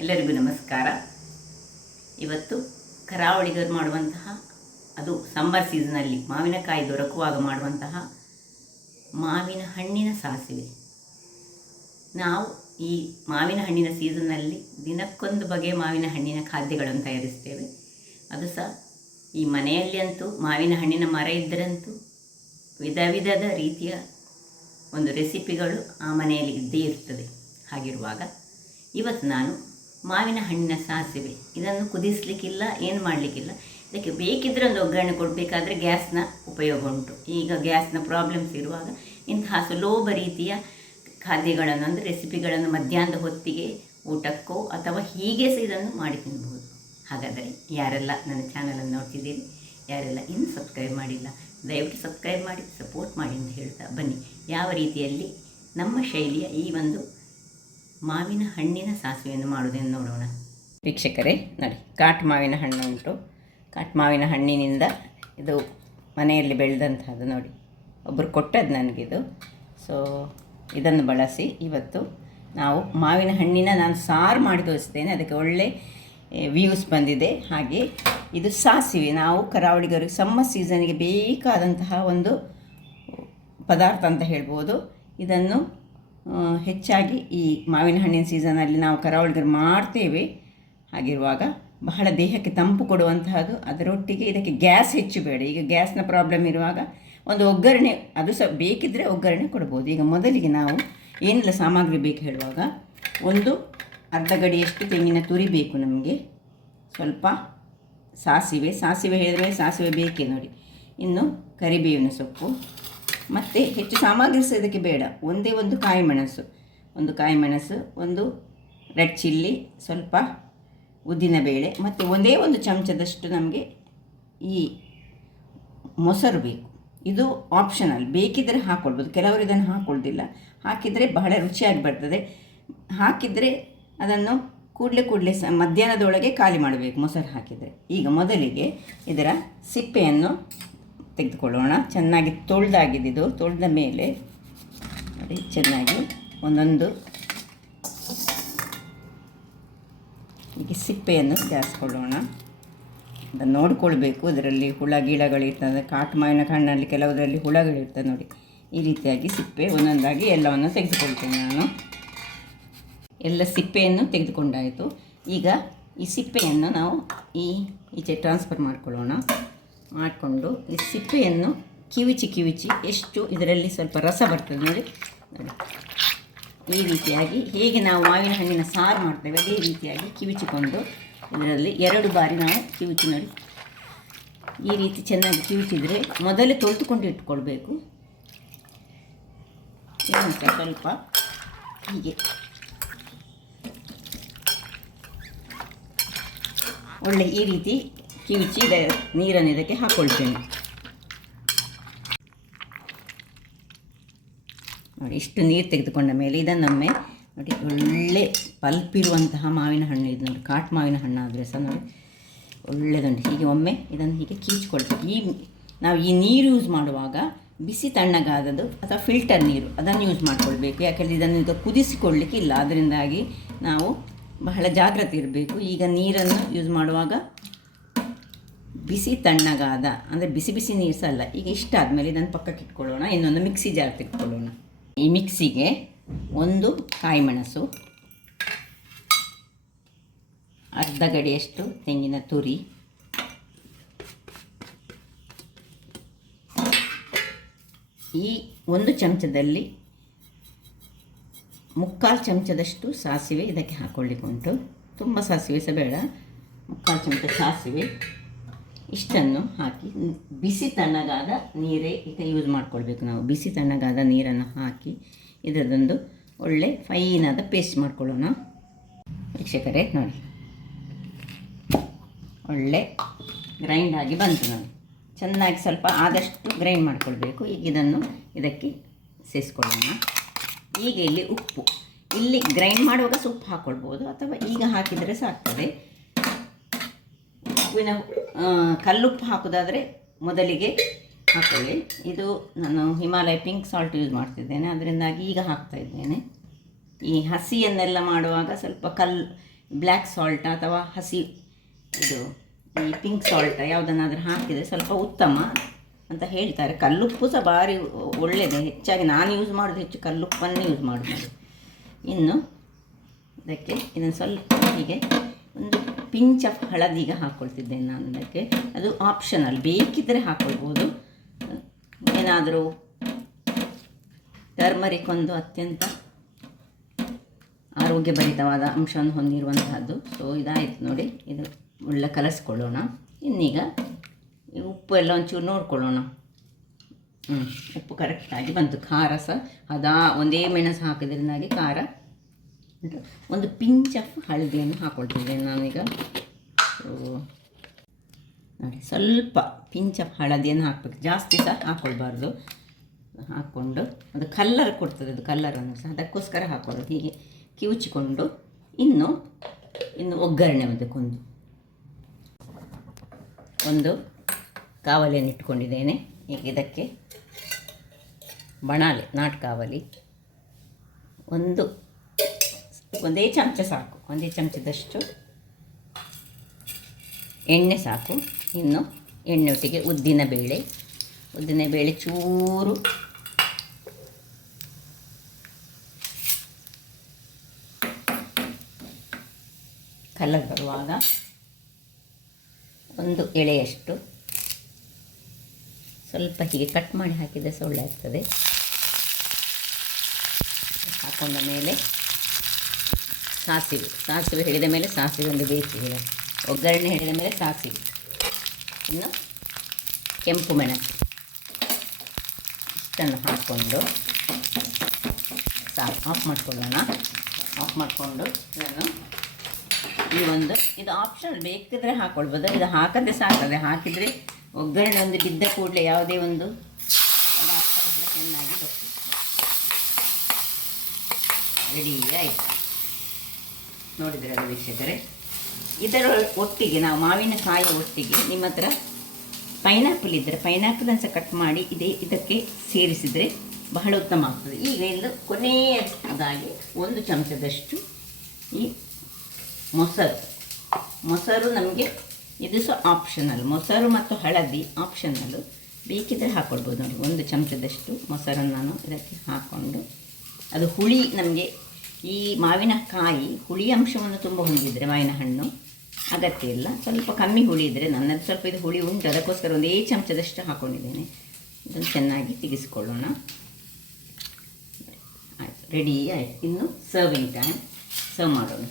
ಎಲ್ಲರಿಗೂ ನಮಸ್ಕಾರ. ಇವತ್ತು ಕರಾವಳಿಗರು ಮಾಡುವಂತಹ, ಅದು ಸಮ್ಮರ್ ಸೀಸನಲ್ಲಿ ಮಾವಿನಕಾಯಿ ದೊರಕುವಾಗ ಮಾಡುವಂತಹ ಮಾವಿನ ಹಣ್ಣಿನ ಸಾಸಿವೆ. ನಾವು ಈ ಮಾವಿನ ಹಣ್ಣಿನ ಸೀಸನ್ನಲ್ಲಿ ದಿನಕ್ಕೊಂದು ಬಗೆಯ ಮಾವಿನ ಹಣ್ಣಿನ ಖಾದ್ಯಗಳನ್ನು ತಯಾರಿಸ್ತೇವೆ. ಅದು ಸಹ ಈ ಮನೆಯಲ್ಲಿ ಅಂತೂ ಮಾವಿನ ಹಣ್ಣಿನ ಮರ ಇದ್ದರಂತೂ ವಿಧ ವಿಧದ ರೀತಿಯ ಒಂದು ರೆಸಿಪಿಗಳು ಆ ಮನೆಯಲ್ಲಿ ಇದ್ದೇ ಇರ್ತದೆ. ಹಾಗಿರುವಾಗ ಇವತ್ತು ನಾನು ಮಾವಿನ ಹಣ್ಣಿನ ಸಾಸಿವೆ, ಇದನ್ನು ಕುದಿಸಲಿಕ್ಕಿಲ್ಲ, ಏನು ಮಾಡಲಿಕ್ಕಿಲ್ಲ. ಇದಕ್ಕೆ ಬೇಕಿದ್ರೆ ಒಂದು ಒಗ್ಗರಣೆ ಕೊಡಬೇಕಾದ್ರೆ ಗ್ಯಾಸ್ನ ಉಪಯೋಗ ಉಂಟು. ಈಗ ಗ್ಯಾಸ್ನ ಪ್ರಾಬ್ಲಮ್ಸ್ ಇರುವಾಗ ಇಂತಹ ಸುಲಭ ರೀತಿಯ ಖಾದ್ಯಗಳನ್ನು, ಅಂದರೆ ರೆಸಿಪಿಗಳನ್ನು ಮಧ್ಯಾಹ್ನದ ಹೊತ್ತಿಗೆ ಊಟಕ್ಕೋ ಅಥವಾ ಹೀಗೆ ಸಹ ಇದನ್ನು ಮಾಡಿ ತಿನ್ಬೋದು. ಹಾಗಾದರೆ ಯಾರೆಲ್ಲ ನನ್ನ ಚಾನಲನ್ನು ನೋಡ್ತಿದ್ದೀರಿ, ಯಾರೆಲ್ಲ ಇನ್ನೂ ಸಬ್ಸ್ಕ್ರೈಬ್ ಮಾಡಿಲ್ಲ, ದಯವಿಟ್ಟು ಸಬ್ಸ್ಕ್ರೈಬ್ ಮಾಡಿ ಸಪೋರ್ಟ್ ಮಾಡಿ ಅಂತ ಹೇಳ್ತಾ ಬನ್ನಿ ಯಾವ ರೀತಿಯಲ್ಲಿ ನಮ್ಮ ಶೈಲಿಯ ಈ ಒಂದು ಮಾವಿನ ಹಣ್ಣಿನ ಸಾಸಿವೆಯನ್ನು ಮಾಡುವುದನ್ನು ನೋಡೋಣ. ವೀಕ್ಷಕರೇ ನೋಡಿ, ಕಾಟು ಮಾವಿನ ಹಣ್ಣು ಉಂಟು. ಕಾಟು ಮಾವಿನ ಹಣ್ಣಿನಿಂದ ಇದು ಮನೆಯಲ್ಲಿ ಬೆಳೆದಂಥದ್ದು ನೋಡಿ, ಒಬ್ಬರು ಕೊಟ್ಟದ್ದು ನನಗಿದು. ಸೊ ಇದನ್ನು ಬಳಸಿ ಇವತ್ತು ನಾವು ಮಾವಿನ ಹಣ್ಣಿನ ನಾನು ಸಾರು ಮಾಡಿ ತೋರಿಸ್ತೇನೆ. ಅದಕ್ಕೆ ಒಳ್ಳೆ ವ್ಯೂಸ್ ಬಂದಿದೆ. ಹಾಗೆ ಇದು ಸಾಸಿವೆ, ನಾವು ಕರಾವಳಿಗರಿಗೆ ಸಮ್ಮರ್ ಸೀಸನ್ಗೆ ಬೇಕಾದಂತಹ ಒಂದು ಪದಾರ್ಥ ಅಂತ ಹೇಳ್ಬೋದು. ಇದನ್ನು ಹೆಚ್ಚಾಗಿ ಈ ಮಾವಿನ ಹಣ್ಣಿನ ಸೀಸನಲ್ಲಿ ನಾವು ಕರಾವಳಿಗರು ಮಾಡ್ತೇವೆ. ಹಾಗಿರುವಾಗ ಬಹಳ ದೇಹಕ್ಕೆ ತಂಪು ಕೊಡುವಂತಹದ್ದು. ಅದರೊಟ್ಟಿಗೆ ಇದಕ್ಕೆ ಗ್ಯಾಸ್ ಹೆಚ್ಚು ಬೇಡ. ಈಗ ಗ್ಯಾಸ್ನ ಪ್ರಾಬ್ಲಮ್ ಇರುವಾಗ ಒಂದು ಒಗ್ಗರಣೆ, ಅದು ಸಹ ಬೇಕಿದ್ದರೆ ಒಗ್ಗರಣೆ ಕೊಡ್ಬೋದು. ಈಗ ಮೊದಲಿಗೆ ನಾವು ಏನೆಲ್ಲ ಸಾಮಗ್ರಿ ಬೇಕು ಹೇಳುವಾಗ, ಒಂದು ಅರ್ಧ ಗಡಿಯಷ್ಟು ತೆಂಗಿನ ತುರಿ ಬೇಕು ನಮಗೆ, ಸ್ವಲ್ಪ ಸಾಸಿವೆ ಹೇಳಿದ್ರೆ ಸಾಸಿವೆ ಬೇಕೇ ನೋಡಿ, ಇನ್ನು ಕರಿಬೇವಿನ ಸೊಪ್ಪು, ಮತ್ತು ಹೆಚ್ಚು ಸಾಮಗ್ರಿ ಸಹ ಇದಕ್ಕೆ ಬೇಡ. ಒಂದೇ ಒಂದು ಕಾಯಿಮೆಣಸು, ಒಂದು ರೆಡ್ ಚಿಲ್ಲಿ, ಸ್ವಲ್ಪ ಉದ್ದಿನಬೇಳೆ, ಮತ್ತು ಒಂದೇ ಒಂದು ಚಮಚದಷ್ಟು ನಮಗೆ ಈ ಮೊಸರು ಬೇಕು. ಇದು ಆಪ್ಷನಲ್, ಬೇಕಿದ್ದರೆ ಹಾಕ್ಕೊಳ್ಬೋದು. ಕೆಲವರು ಇದನ್ನು ಹಾಕ್ಕೊಳ್ಳೋದಿಲ್ಲ, ಹಾಕಿದರೆ ಬಹಳ ರುಚಿಯಾಗಿ ಬರ್ತದೆ. ಹಾಕಿದರೆ ಅದನ್ನು ಕೂಡಲೇ ಮಧ್ಯಾಹ್ನದೊಳಗೆ ಖಾಲಿ ಮಾಡಬೇಕು ಮೊಸರು ಹಾಕಿದರೆ. ಈಗ ಮೊದಲಿಗೆ ಇದರ ಸಿಪ್ಪೆಯನ್ನು ತೆಗೆದುಕೊಳ್ಳೋಣ. ಚೆನ್ನಾಗಿ ತೊಳೆದಾಗಿದ್ದು, ತೊಳೆದ ಮೇಲೆ ನೋಡಿ ಚೆನ್ನಾಗಿ ಒಂದೊಂದು ಹೀಗೆ ಸಿಪ್ಪೆಯನ್ನು ಜಾರಿಸ್ಕೊಳ್ಳೋಣ. ಅದನ್ನು ನೋಡಿಕೊಳ್ಬೇಕು, ಇದರಲ್ಲಿ ಗಿಳಗಳಿರ್ತದೆ. ಕಾಟು ಮಾವಿನ ಹಣ್ಣಲ್ಲಿ ಕೆಲವರಲ್ಲಿ ಹುಳಗಳಿರ್ತದೆ ನೋಡಿ. ಈ ರೀತಿಯಾಗಿ ಸಿಪ್ಪೆ ಒಂದೊಂದಾಗಿ ಎಲ್ಲವನ್ನು ತೆಗೆದುಕೊಳ್ತೇನೆ ನಾನು. ಎಲ್ಲ ಸಿಪ್ಪೆಯನ್ನು ತೆಗೆದುಕೊಂಡಾಯಿತು. ಈಗ ಈ ಸಿಪ್ಪೆಯನ್ನು ನಾವು ಈಚೆ ಟ್ರಾನ್ಸ್ಫರ್ ಮಾಡಿಕೊಂಡು ಈ ಸಿಪ್ಪೆಯನ್ನು ಕಿವಿಚಿ ಎಷ್ಟು ಇದರಲ್ಲಿ ಸ್ವಲ್ಪ ರಸ ಬರ್ತದೆ ನೋಡಿ. ಈ ರೀತಿಯಾಗಿ ಹೇಗೆ ನಾವು ಮಾವಿನ ಹಣ್ಣಿನ ಸಾರು ಮಾಡ್ತೇವೆ ಅದೇ ರೀತಿಯಾಗಿ ಕಿವಿಚಿಕೊಂಡು ಇದರಲ್ಲಿ 2 ಬಾರಿ ನಾವು ಕಿವಿಚಿ ನೋಡಿ. ಈ ರೀತಿ ಚೆನ್ನಾಗಿ ಕಿವಿಚಿದರೆ ಮೊದಲೇ ತೊಳೆದುಕೊಂಡು ಇಟ್ಕೊಳ್ಬೇಕು. ಸ್ವಲ್ಪ ಹೀಗೆ ಒಳ್ಳೆ ಈ ರೀತಿ ಕಿವಿಚಿ ನೀರನ್ನು ಇದಕ್ಕೆ ಹಾಕ್ಕೊಳ್ತೇನೆ ನೋಡಿ. ಇಷ್ಟು ನೀರು ತೆಗೆದುಕೊಂಡ ಮೇಲೆ ಇದನ್ನೊಮ್ಮೆ ನೋಡಿ, ಒಳ್ಳೆ ಪಲ್ಪಿರುವಂತಹ ಮಾವಿನ ಹಣ್ಣು ಇದು ನೋಡಿ. ಕಾಟು ಮಾವಿನ ಹಣ್ಣು ಆದರೆ ಸಹ ನೋಡಿ ಒಳ್ಳೆಯದುಂಟು. ಹೀಗೆ ಒಮ್ಮೆ ಇದನ್ನು ಹೀಗೆ ಕೀಚ್ಕೊಳ್ಬೇಕು. ನಾವು ಈ ನೀರು ಯೂಸ್ ಮಾಡುವಾಗ ಬಿಸಿ ತಣ್ಣಗಾದದ್ದು ಅಥವಾ ಫಿಲ್ಟರ್ ನೀರು ಅದನ್ನು ಯೂಸ್ ಮಾಡಿಕೊಳ್ಬೇಕು. ಯಾಕೆಂದರೆ ಇದನ್ನು ಈಗ ಕುದಿಸಿಕೊಳ್ಳಲಿಕ್ಕೆ ಇಲ್ಲ, ಅದರಿಂದಾಗಿ ನಾವು ಬಹಳ ಜಾಗ್ರತೆ ಇರಬೇಕು. ಈಗ ನೀರನ್ನು ಯೂಸ್ ಮಾಡುವಾಗ ಬಿಸಿ ತಣ್ಣಗಾದ, ಅಂದರೆ ಬಿಸಿ ನೀರು ಸಹ ಅಲ್ಲ. ಈಗ ಇಷ್ಟ ಆದಮೇಲೆ ಇದನ್ನು ಪಕ್ಕಕ್ಕೆ ಇಟ್ಕೊಳ್ಳೋಣ. ಇನ್ನೊಂದು ಮಿಕ್ಸಿ ಜಾರ್ ತೆಗೆದುಕೊಳ್ಳೋಣ. ಈ ಮಿಕ್ಸಿಗೆ ಒಂದು ಕಾಯಿಮೆಣಸು, ಅರ್ಧ ಗಡಿಯಷ್ಟು ತೆಂಗಿನ ತುರಿ, ಈ ಒಂದು ಚಮಚದಲ್ಲಿ 3/4 ಚಮಚದಷ್ಟು ಸಾಸಿವೆ ಇದಕ್ಕೆ ಹಾಕ್ಕೊಳ್ಳಿಕ್ಕುಂಟು. ತುಂಬ ಸಾಸಿವೆ ಸಹ ಬೇಡ, 3/4 ಚಮಚ ಸಾಸಿವೆ. ಇಷ್ಟನ್ನು ಹಾಕಿ ಬಿಸಿ ತಣ್ಣಗಾದ ನೀರೇ ಈಗ ಯೂಸ್ ಮಾಡ್ಕೊಳ್ಬೇಕು ನಾವು. ಬಿಸಿ ತಣ್ಣಗಾದ ನೀರನ್ನು ಹಾಕಿ ಇದರದೊಂದು ಒಳ್ಳೆ ಫೈನಾದ ಪೇಸ್ಟ್ ಮಾಡ್ಕೊಳ್ಳೋಣ. ವೀಕ್ಷಕರೇ ನೋಡಿ, ಒಳ್ಳೆ ಗ್ರೈಂಡ್ ಆಗಿ ಬಂತು ನೋಡಿ. ಚೆನ್ನಾಗಿ ಸ್ವಲ್ಪ ಆದಷ್ಟು ಗ್ರೈಂಡ್ ಮಾಡಿಕೊಳ್ಬೇಕು. ಈಗ ಇದನ್ನು ಇದಕ್ಕೆ ಸೇರಿಸ್ಕೊಳ್ಳೋಣ. ಈಗ ಇಲ್ಲಿ ಉಪ್ಪು, ಇಲ್ಲಿ ಗ್ರೈಂಡ್ ಮಾಡುವಾಗ ಉಪ್ಪು ಹಾಕ್ಕೊಳ್ಬೋದು ಅಥವಾ ಈಗ ಹಾಕಿದರೆ ಸಾಕ್ತದೆ. ಉಪ್ಪಿನ ಕಲ್ಲುಪ್ಪು ಹಾಕೋದಾದರೆ ಮೊದಲಿಗೆ ಹಾಕೊಳ್ಳಿ. ಇದು ನಾನು ಹಿಮಾಲಯ ಪಿಂಕ್ ಸಾಲ್ಟ್ ಯೂಸ್ ಮಾಡ್ತಿದ್ದೇನೆ, ಅದರಿಂದಾಗಿ ಈಗ ಹಾಕ್ತಾಯಿದ್ದೇನೆ. ಈ ಹಸಿಯನ್ನೆಲ್ಲ ಮಾಡುವಾಗ ಸ್ವಲ್ಪ ಬ್ಲ್ಯಾಕ್ ಸಾಲ್ಟ್ ಅಥವಾ ಹಸಿ ಇದು ಈ ಪಿಂಕ್ ಸಾಲ್ಟ್ ಯಾವುದನ್ನಾದರೂ ಹಾಕಿದರೆ ಸ್ವಲ್ಪ ಉತ್ತಮ ಅಂತ ಹೇಳ್ತಾರೆ. ಕಲ್ಲುಪ್ಪು ಸಹ ಭಾರಿ ಒಳ್ಳೆಯದೇ. ಹೆಚ್ಚಾಗಿ ನಾನು ಯೂಸ್ ಮಾಡೋದು ಹೆಚ್ಚು ಕಲ್ಲುಪ್ಪನ್ನೇ ಯೂಸ್ ಮಾಡೋದು. ಇನ್ನು ಇದಕ್ಕೆ ಇದನ್ನು ಸ್ವಲ್ಪ ಹೀಗೆ ಒಂದು ಪಿಂಚ್ ಆಫ್ ಹಳದಿಗೆ ಹಾಕ್ಕೊಳ್ತಿದ್ದೇನೆ ನಾನು ಇದಕ್ಕೆ. ಅದು ಆಪ್ಷನಲ್, ಬೇಕಿದ್ದರೆ ಹಾಕ್ಕೊಳ್ಬೋದು. ಏನಾದರೂ ಟರ್ಮರಿಕ್ ಒಂದು ಅತ್ಯಂತ ಆರೋಗ್ಯಭರಿತವಾದ ಅಂಶವನ್ನು ಹೊಂದಿರುವಂತಹದ್ದು. ಸೊ ಇದಾಯಿತು ನೋಡಿ, ಇದು ಒಳ್ಳೆ ಕಲಸ್ಕೊಳ್ಳೋಣ. ಇನ್ನೀಗ ಈ ಉಪ್ಪು ಎಲ್ಲ ಒಂಚೂರು ನೋಡ್ಕೊಳ್ಳೋಣ. ಉಪ್ಪು ಕರೆಕ್ಟಾಗಿ ಬಂತು. ಖಾರ ಸಹ ಒಂದೇ ಮೆಣಸು ಹಾಕಿದ್ರಿಂದಾಗಿ ಖಾರ ಉಂಟು. ಒಂದು ಪಿಂಚ್ ಆಫ್ ಹಳದಿಯನ್ನು ಹಾಕ್ಕೊಳ್ತಿದ್ದೇನೆ ನಾನೀಗ. ನೋಡಿ, ಸ್ವಲ್ಪ ಪಿಂಚ್ ಆಫ್ ಹಳದಿಯನ್ನು ಹಾಕಬೇಕು, ಜಾಸ್ತಿ ಸಹ ಹಾಕ್ಕೊಳ್ಬಾರ್ದು. ಹಾಕ್ಕೊಂಡು ಅದು ಕಲ್ಲರ್ ಕೊಡ್ತದೆ, ಅದು ಕಲ್ಲರನ್ನು ಸಹ ಅದಕ್ಕೋಸ್ಕರ ಹಾಕ್ಕೊಳ್ಳೋದು. ಹೀಗೆ ಕಿವುಚಿಕೊಂಡು ಇನ್ನು ಒಗ್ಗರಣೆ ಒಂದು ಕಾವಲಿಯನ್ನು ಇಟ್ಕೊಂಡಿದ್ದೇನೆ. ಈಗ ಇದಕ್ಕೆ ಬಣಾಲೆ ನಾಟು ಕಾವಲಿ ಒಂದೇ ಚಮಚ ಸಾಕು, ಒಂದೇ ಚಮಚದಷ್ಟು ಎಣ್ಣೆ ಸಾಕು. ಇನ್ನು ಎಣ್ಣೆಯೊಟ್ಟಿಗೆ ಉದ್ದಿನ ಬೇಳೆ ಚೂರು ಕಲರ್ ಬರುವಾಗ ಒಂದು ಎಳೆಯಷ್ಟು ಸ್ವಲ್ಪ ಹೀಗೆ ಕಟ್ ಮಾಡಿ ಹಾಕಿದರೆ ಸಹ ಒಳ್ಳೆ ಆಗ್ತದೆ. ಹಾಕೊಂಡ ಮೇಲೆ ಸಾಸಿವೆ ಹಿಡಿದ ಮೇಲೆ ಸಾಸಿವೆ ಒಂದು ಬೇಯಿಸಿದೆ. ಒಗ್ಗರಣೆ ಹಿಡಿದ ಮೇಲೆ ಸಾಸಿವೆ, ಇನ್ನು ಕೆಂಪು ಮೆಣಸು ಇಷ್ಟನ್ನು ಹಾಕ್ಕೊಂಡು ಸಾಕು. ಆಫ್ ಮಾಡಿಕೊಂಡು ಇದನ್ನು ಇದು ಆಪ್ಷನಲ್, ಬೇಕಿದ್ರೆ ಹಾಕ್ಕೊಳ್ಬೋದು. ಇದು ಹಾಕದೆ ಸಾಕದೆ, ಹಾಕಿದರೆ ಒಗ್ಗರಣೆ ಒಂದು ಬಿದ್ದ ಕೂಡಲೇ ಯಾವುದೇ ಒಂದು ಪದಾರ್ಥ ಚೆನ್ನಾಗಿ ಬರ್ತದೆ. ರೆಡಿ ಆಯಿತು ನೋಡಿದರೆ ಅದು ವೀಕ್ಷಕರೇ. ಇದರ ಒಟ್ಟಿಗೆ ನಾವು ಮಾವಿನಕಾಯಿ ಒಟ್ಟಿಗೆ ನಿಮ್ಮ ಹತ್ರ ಪೈನಾಪಲ್ ಇದ್ದರೆ ಪೈನಾಪಲನ್ನು ಸಹ ಕಟ್ ಮಾಡಿ ಇದಕ್ಕೆ ಸೇರಿಸಿದರೆ ಬಹಳ ಉತ್ತಮ ಆಗ್ತದೆ. ಈಗ ಇಲ್ಲಿ ಕೊನೆಯದಾಗಿ ಒಂದು ಚಮಚದಷ್ಟು ಈ ಮೊಸರು ನಮಗೆ ಇದು ಸಹ ಆಪ್ಷನಲ್. ಮೊಸರು ಮತ್ತು ಹಳದಿ ಆಪ್ಷನಲ್ಲು, ಬೇಕಿದ್ದರೆ ಹಾಕ್ಕೊಳ್ಬೋದು. ನೋಡಿ, ಒಂದು ಚಮಚದಷ್ಟು ಮೊಸರನ್ನು ನಾನು ಇದಕ್ಕೆ ಹಾಕ್ಕೊಂಡು, ಅದು ಹುಳಿ ನಮಗೆ ಈ ಮಾವಿನಕಾಯಿ ಹುಳಿ ಅಂಶವನ್ನು ತುಂಬ ಹೊಂದಿದರೆ ಮಾವಿನ ಹಣ್ಣು ಅಗತ್ಯ ಇಲ್ಲ. ಸ್ವಲ್ಪ ಕಮ್ಮಿ ಹುಳಿ ಇದ್ದರೆ, ನನ್ನದು ಸ್ವಲ್ಪ ಇದು ಹುಳಿ ಉಂಟು, ಅದಕ್ಕೋಸ್ಕರ ಒಂದೇ ಚಮಚದಷ್ಟು ಹಾಕ್ಕೊಂಡಿದ್ದೇನೆ. ಇದನ್ನು ಚೆನ್ನಾಗಿ ತೆಗೆಸಿಕೊಳ್ಳೋಣ. ಆಯಿತು, ರೆಡಿ ಆಯಿತು. ಇನ್ನು ಸರ್ವಿಂಗ್ ಟೈಮ್, ಸರ್ವ್ ಮಾಡೋಣ.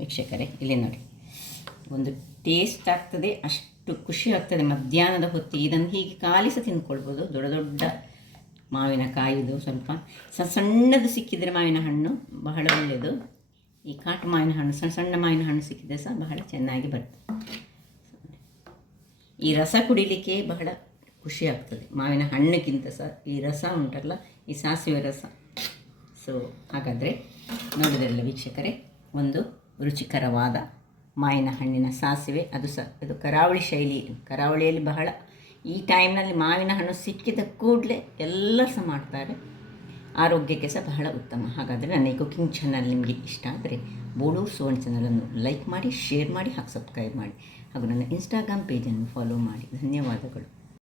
ವೀಕ್ಷಕರೇ, ಇಲ್ಲಿ ನೋಡಿ, ಒಂದು ಟೇಸ್ಟ್ ಆಗ್ತದೆ, ಅಷ್ಟು ಖುಷಿ ಆಗ್ತದೆ. ಮಧ್ಯಾಹ್ನದ ಹೊತ್ತಿಗೆ ಇದನ್ನು ಹೀಗೆ ಖಾಲಿ ಸಹ ತಿಂದ್ಕೊಳ್ಬೋದು. ದೊಡ್ಡ ಮಾವಿನಕಾಯಿದು ಸ್ವಲ್ಪ ಸಣ್ಣದು ಸಿಕ್ಕಿದರೆ ಮಾವಿನ ಹಣ್ಣು ಬಹಳ ಒಳ್ಳೆಯದು. ಈ ಕಾಟು ಮಾವಿನ ಹಣ್ಣು, ಸಣ್ಣ ಮಾವಿನ ಹಣ್ಣು ಸಿಕ್ಕಿದರೆ ಸಹ ಬಹಳ ಚೆನ್ನಾಗಿ ಬರ್ತದೆ. ಈ ರಸ ಕುಡಿಲಿಕ್ಕೆ ಬಹಳ ಖುಷಿ ಆಗ್ತದೆ. ಮಾವಿನ ಹಣ್ಣಿಗಿಂತ ಸಹ ಈ ರಸ ಉಂಟಲ್ಲ, ಈ ಸಾಸಿವೆ ರಸ. ಸೊ ಹಾಗಾದರೆ ನೋಡಿದ್ರಲ್ಲ ವೀಕ್ಷಕರೇ, ಒಂದು ರುಚಿಕರವಾದ ಮಾವಿನ ಹಣ್ಣಿನ ಸಾಸಿವೆ. ಅದು ಕರಾವಳಿ ಶೈಲಿ. ಕರಾವಳಿಯಲ್ಲಿ ಬಹಳ ಈ ಟೈಮ್ನಲ್ಲಿ ಮಾವಿನ ಹಣ್ಣು ಸಿಕ್ಕಿದ ಕೂಡಲೇ ಎಲ್ಲರೂ ಸಹ ಮಾಡ್ತಾರೆ. ಆರೋಗ್ಯಕ್ಕೆ ಸಹ ಬಹಳ ಉತ್ತಮ. ಹಾಗಾದರೆ ನನ್ನ ಈ ಕುಕಿಂಗ್ ಚಾನಲ್ ನಿಮಗೆ ಇಷ್ಟ ಆದರೆ ಬೋಳೂರು ಸುವರ್ಣ ಚಾನಲನ್ನು ಲೈಕ್ ಮಾಡಿ, ಶೇರ್ ಮಾಡಿ, ಹಾಗೂ ಸಬ್ಸ್ಕ್ರೈಬ್ ಮಾಡಿ, ಹಾಗೂ ನನ್ನ ಇನ್ಸ್ಟಾಗ್ರಾಮ್ ಪೇಜನ್ನು ಫಾಲೋ ಮಾಡಿ. ಧನ್ಯವಾದಗಳು.